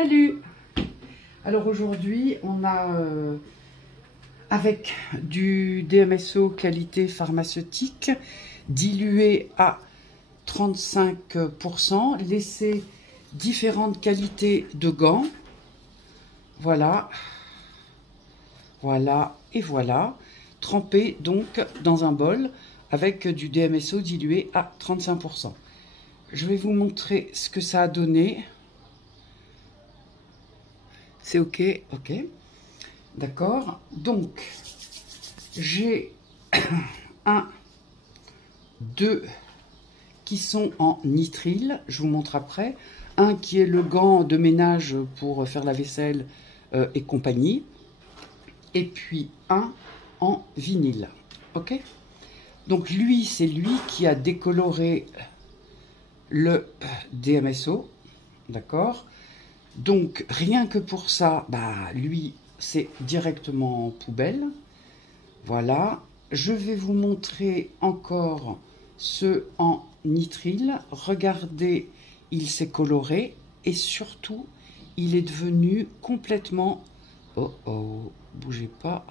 Salut! Alors aujourd'hui, on a avec du DMSO qualité pharmaceutique dilué à 35%, laissé différentes qualités de gants. Voilà, voilà et voilà, trempé donc dans un bol avec du DMSO dilué à 35%. Je vais vous montrer ce que ça a donné. C'est ok, ok. D'accord. Donc, j'ai deux qui sont en nitrile. Je vous montre après. Un qui est le gant de ménage pour faire la vaisselle et compagnie. Et puis un en vinyle. Ok. Donc lui, c'est lui qui a décoloré le DMSO. D'accord. Donc, rien que pour ça, lui, c'est directement poubelle. Voilà. Je vais vous montrer encore ceux en nitrile. Regardez, il s'est coloré et surtout, il est devenu complètement... Oh oh, bougez pas.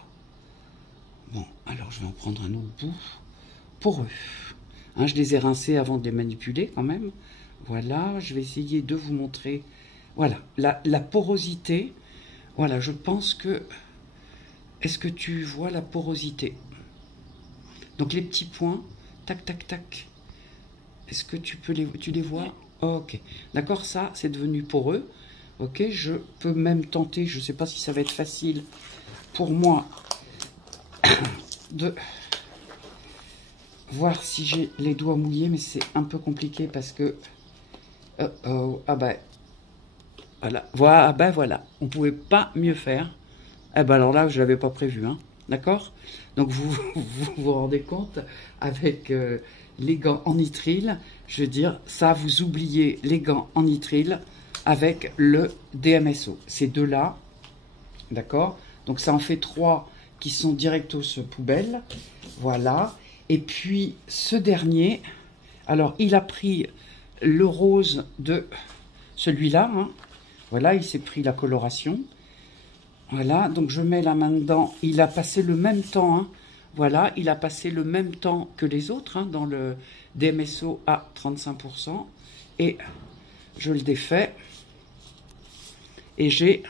Bon, alors je vais en prendre un autre bout. Poreux. Hein, je les ai rincés avant de les manipuler quand même. Voilà, je vais essayer de vous montrer... Voilà, la porosité, voilà, je pense que... Est-ce que tu vois la porosité? Donc les petits points, tac, tac, tac. Est-ce que tu les vois? Oh, ok, d'accord, ça, c'est devenu poreux. Ok, je peux même tenter, je ne sais pas si ça va être facile pour moi de voir si j'ai les doigts mouillés, mais c'est un peu compliqué parce que... ah bah... Voilà, voilà, on ne pouvait pas mieux faire. Alors là, je ne l'avais pas prévu, hein. D'accord? Donc vous rendez compte, avec les gants en nitrile, je veux dire, ça, vous oubliez les gants en nitrile avec le DMSO. Ces deux-là, d'accord? Donc ça en fait 3 qui sont directos poubelle. Voilà. Et puis ce dernier, alors il a pris le rose de celui-là, hein. Voilà, il s'est pris la coloration. Voilà, donc je mets la main dedans. Il a passé le même temps, hein. Voilà, il a passé le même temps que les autres, hein, dans le DMSO à 35%. Et je le défais. Et j'ai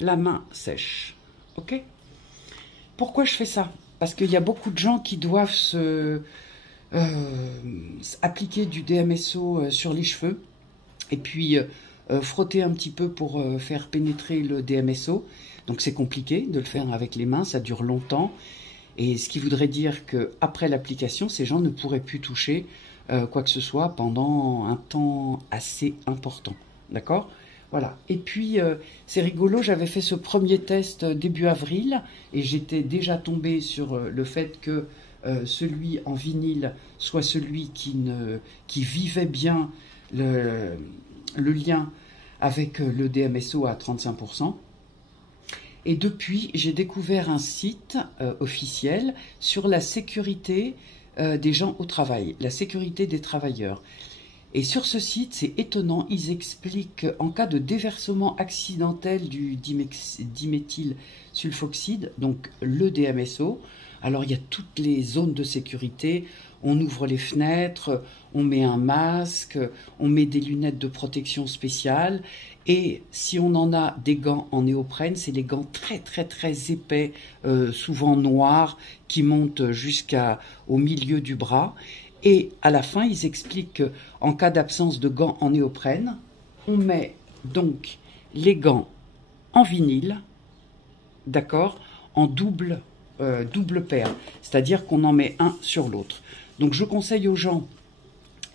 la main sèche. Ok? Pourquoi je fais ça? Parce qu'il y a beaucoup de gens qui doivent appliquer du DMSO sur les cheveux. Et puis... frotter un petit peu pour faire pénétrer le DMSO. Donc c'est compliqué de le faire avec les mains, ça dure longtemps. Et ce qui voudrait dire qu'après l'application, ces gens ne pourraient plus toucher quoi que ce soit pendant un temps assez important. D'accord? Voilà. Et puis, c'est rigolo, j'avais fait ce premier test début avril et j'étais déjà tombée sur le fait que celui en vinyle soit celui qui vivait bien le lien avec le DMSO à 35%. Et depuis, j'ai découvert un site officiel sur la sécurité des gens au travail, la sécurité des travailleurs. Et sur ce site, c'est étonnant, ils expliquent en cas de déversement accidentel du diméthylsulfoxyde, donc le DMSO, alors il y a toutes les zones de sécurité, on ouvre les fenêtres, on met un masque, on met des lunettes de protection spéciale, et si on en a des gants en néoprène, c'est des gants très très très épais, souvent noirs, qui montent jusqu'au milieu du bras. Et à la fin, ils expliquent qu'en cas d'absence de gants en néoprène, on met donc les gants en vinyle, d'accord, en double paire, c'est-à-dire qu'on en met un sur l'autre. Donc je conseille aux gens,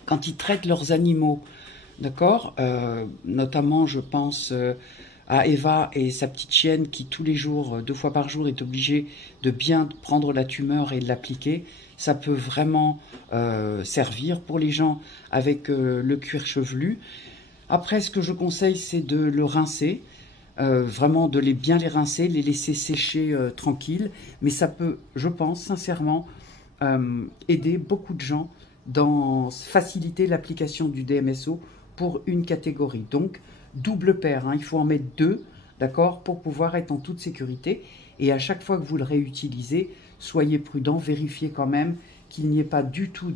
quand ils traitent leurs animaux, d'accord, notamment je pense à Eva et sa petite chienne qui tous les jours, 2 fois par jour, est obligée de bien prendre la tumeur et de l'appliquer. Ça peut vraiment servir pour les gens avec le cuir chevelu. Après, ce que je conseille, c'est de le rincer, vraiment de bien les rincer, les laisser sécher tranquille. Mais ça peut, je pense sincèrement, aider beaucoup de gens dans faciliter l'application du DMSO pour une catégorie. Donc, double paire, hein. Il faut en mettre 2, d'accord, pour pouvoir être en toute sécurité. Et à chaque fois que vous le réutilisez, soyez prudent, vérifiez quand même qu'il n'y ait pas du tout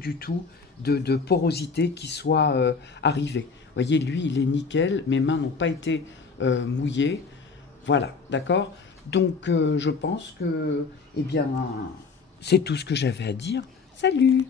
de porosité qui soit arrivée. Vous voyez, lui, il est nickel, mes mains n'ont pas été mouillées. Voilà, d'accord. Donc, je pense que, eh bien, c'est tout ce que j'avais à dire. Salut!